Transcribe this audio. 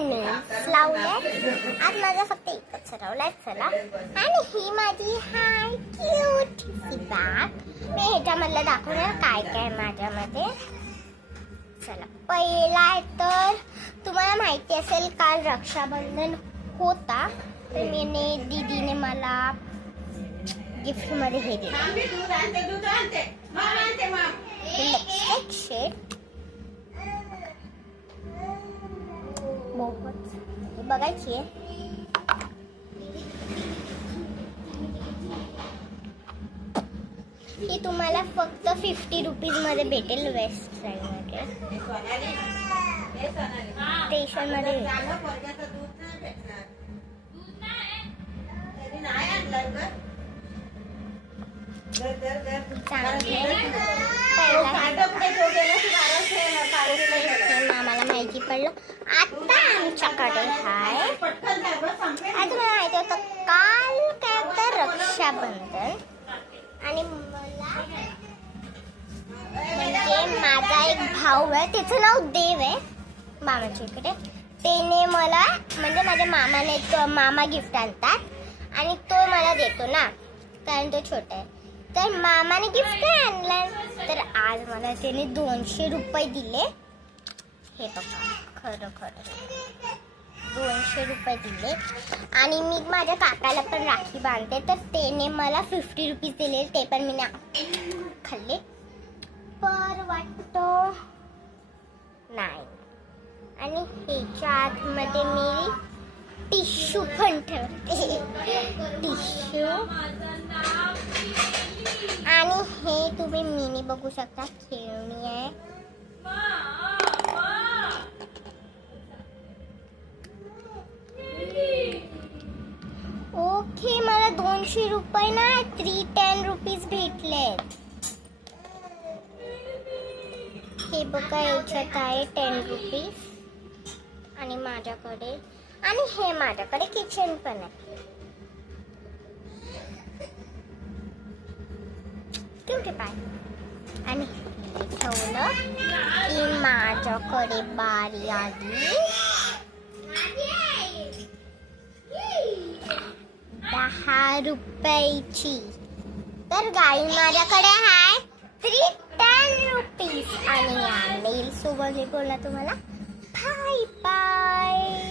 Nails लावले. आज माझा फक्त एकच रावलाय. चला, आणि ही माझी हाय क्यूट बॅग. मी ह्याच्यामधलं दाखवणार काय काय माझ्यामध्ये. चला, पहिला आहे तर तुम्हाला माहिती असेल काल रक्षाबंधन होता, तर दीदीने मला गिफ्ट मध्ये हे दिलं, लिपस्टिक शेड. बघायची आहे. ही तुम्हाला फक्त 50 रुपीज मध्ये भेटेल. वेस्ट साईड मध्ये स्टेशन मध्ये आम्हाला माहिती पडलं. आता आमच्याकडे हाय, आता मला माहिती होतं काल काय तर रक्षाबंधन, आणि मला म्हणजे माझा एक भाऊ आहे, त्याचं नाव देव आहे मामाच्या इकडे. त्याने मला म्हणजे माझ्या मामाने एक मामा गिफ्ट आणतात आणि तो मला देतो ना, कारण तो छोटा आहे. तर मामाने गिफ्ट काय आणलं, तर आज मला त्याने 200 रुपये दिले. हे बघा, खरं खरं 200 रुपये दिले. आणि मी माझ्या काकाला पण राखी बांधते, तर त्याने मला 50 रुपीज दिले. ते पण मी खाल्ले. पर वाटतं नाही. आणि ह्याच्या आतमध्ये मी टिश्यू पण ठेवते. टिश्यू. आणि हे तुम्ही मिनी बघू शकता, खेळणी आहे. ओके, मला 200 रुपये ना 310 रुपीज भेटले. हे बघा, याच्यात आहे 10 रुपीज. आणि माझ्याकडे, आणि हे माझ्याकडे किचन पण आहे. क्यूट पाय. आणि हे ठेवलं की माझ्याकडे बारी आली 10 रुपयाची. तर गाई माझ्याकडे आहे 310 रुपीज. आणि या मेल सोबत मी बोलला तुम्हाला बाय बाय.